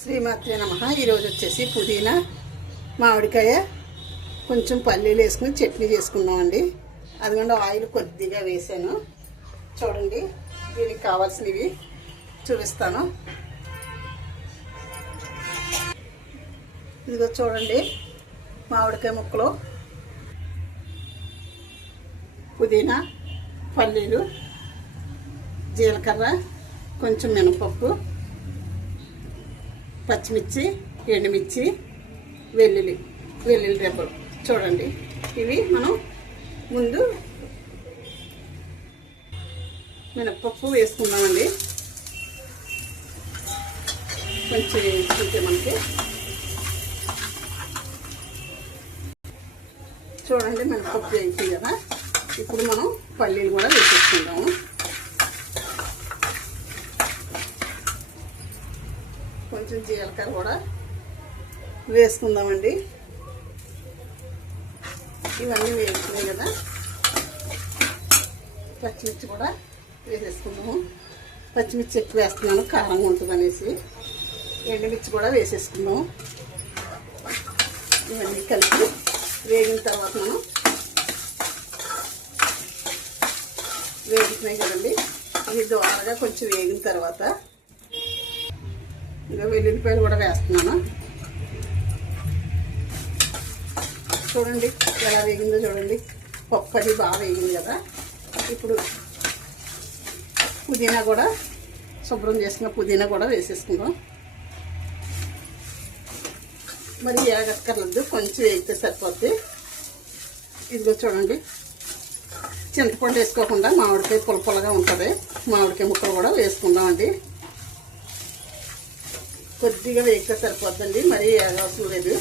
శ్రీమాత్రే నమః. ఈరోజు వచ్చేసి పుదీనా మామిడికాయ కొంచెం పల్లీలు వేసుకుని చట్నీ చేసుకుందామండి. అదిగోండి ఆయిల్ కొద్దిగా వేసాను. చూడండి, దీనికి కావాల్సినవి చూపిస్తాను. ఇదిగో చూడండి, మామిడికాయ ముక్కలు, పుదీనా, పల్లీలు, జీలకర్ర, కొంచెం మినపప్పు, పచ్చిమిర్చి, ఎండుమిర్చి, వెల్లుల్లి రెబ్బలు. చూడండి, ఇవి మనం ముందు మినపప్పు వేసుకుందామండి. కొంచెం వేసుకుంటే మనకి చూడండి మినపప్పు వేయించింది కదా. ఇప్పుడు మనం పల్లీలు కూడా వేసేసుకుందాము. కొంచెం జీలకర్ర కూడా వేసుకుందామండి. ఇవన్నీ వేసుకున్నాయి కదా. పచ్చిమిర్చి కూడా వేసేసుకుందాము. పచ్చిమిర్చి ఎక్కువ వేస్తున్నాను, కారంగా ఉంటుంది అనేసి. ఎండుమిర్చి కూడా వేసేసుకుందాము. ఇవన్నీ కలిపి వేగిన తర్వాత మనం వేగుతున్నాయి కదండి. ఇది దోరగా కొంచెం వేగిన తర్వాత ఇంకా వెల్లుల్లిపాయలు కూడా వేస్తున్నాను. చూడండి ఎలా వేగిందో చూడండి. పప్పు అది బాగా వేగింది కదా. ఇప్పుడు పుదీనా కూడా, శుభ్రం చేసుకున్న పుదీనా కూడా వేసేసుకుందాం. మరి ఏగక్కర్లేదు, కొంచెం వేగితే సరిపోద్ది. ఇదిగో చూడండి, చింతపండు వేసుకోకుండా మామిడికాయ పులపులగా ఉంటుంది. మామిడికాయ ముక్కలు కూడా వేసుకుందామండి. కొద్దిగా వేగితే సరిపోద్దండి, మరీ అవసరం లేదు.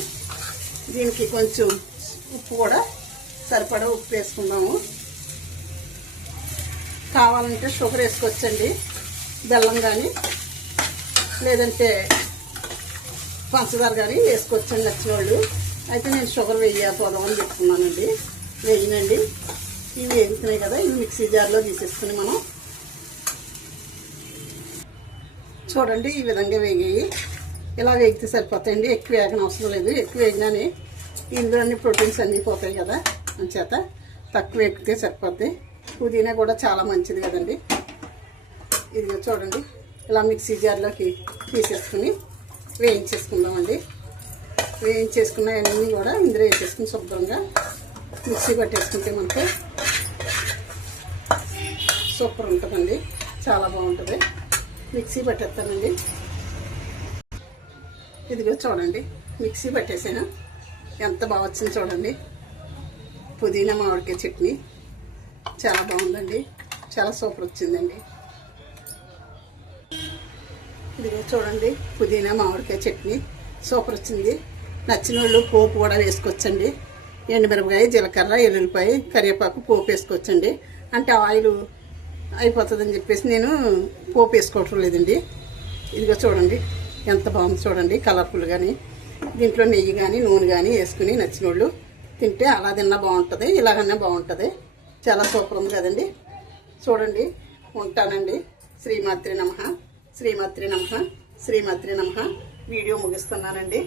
దీనికి కొంచెం ఉప్పు కూడా సరిపడా ఉప్పు వేసుకుందాము. కావాలంటే షుగర్ వేసుకోవచ్చండి, బెల్లం కానీ లేదంటే పంచదార కానీ వేసుకోవచ్చండి నచ్చిన వాళ్ళు. అయితే నేను షుగర్ వేయకపోదామని పెట్టుకున్నానండి. వేయనండి. ఇవి వేగుతున్నాయి కదా, ఇవి మిక్సీ జార్లో తీసేసుకుని మనం చూడండి ఈ విధంగా వేగాయి. ఇలా వేగితే సరిపోతాయండి, ఎక్కువ వేగన అవసరం లేదు. ఎక్కువ వేగినానే ఇందులో అన్ని ప్రోటీన్స్ అన్నీ పోతాయి కదా, అంచేత తక్కువ వేగితే సరిపోద్ది. పుదీనా కూడా చాలా మంచిది కదండి. ఇదిగో చూడండి, ఇలా మిక్సీ జార్లోకి తీసేసుకుని వేయించేసుకుందామండి. వేయించేసుకున్న అన్నీ కూడా ఇందులో వేసేసుకుని శుభ్రంగా మిక్సీ పట్టేసుకుంటే మనకు సూపర్ ఉంటుందండి, చాలా బాగుంటుంది. మిక్సీ పట్టేస్తానండి. ఇదిగో చూడండి, మిక్సీ పట్టేసాను. ఎంత బాగా వచ్చింది చూడండి. పుదీనా మామిడికాయ చట్నీ చాలా బాగుందండి, చాలా సూపర్ వచ్చిందండి. ఇదిగో చూడండి, పుదీనా మామిడికాయ చట్నీ సూపర్ వచ్చింది. నచ్చిన వాళ్ళు పోపు కూడా వేసుకోవచ్చండి. ఎండుమిరపకాయ, జీలకర్ర, ఎల్లుల్లిపాయ, కరివేపాకు పోపు వేసుకోవచ్చండి. అంటే ఆయిల్ అయిపోతుందని చెప్పేసి నేను పోపు వేసుకోవటం లేదండి. ఇదిగో చూడండి ఎంత బాగుంది చూడండి, కలర్ఫుల్ కానీ. దీంట్లో నెయ్యి కానీ నూనె కానీ వేసుకుని నచ్చిన వాళ్ళు తింటే అలా తిన్నా బాగుంటుంది, ఇలాగన్నా బాగుంటుంది. చాలా సూపర్ ఉంది కదండి. చూడండి, ఉంటానండి. శ్రీమాత్రే నమః, శ్రీమాత్రే నమః, శ్రీమాత్రే నమః. వీడియో ముగిస్తున్నానండి.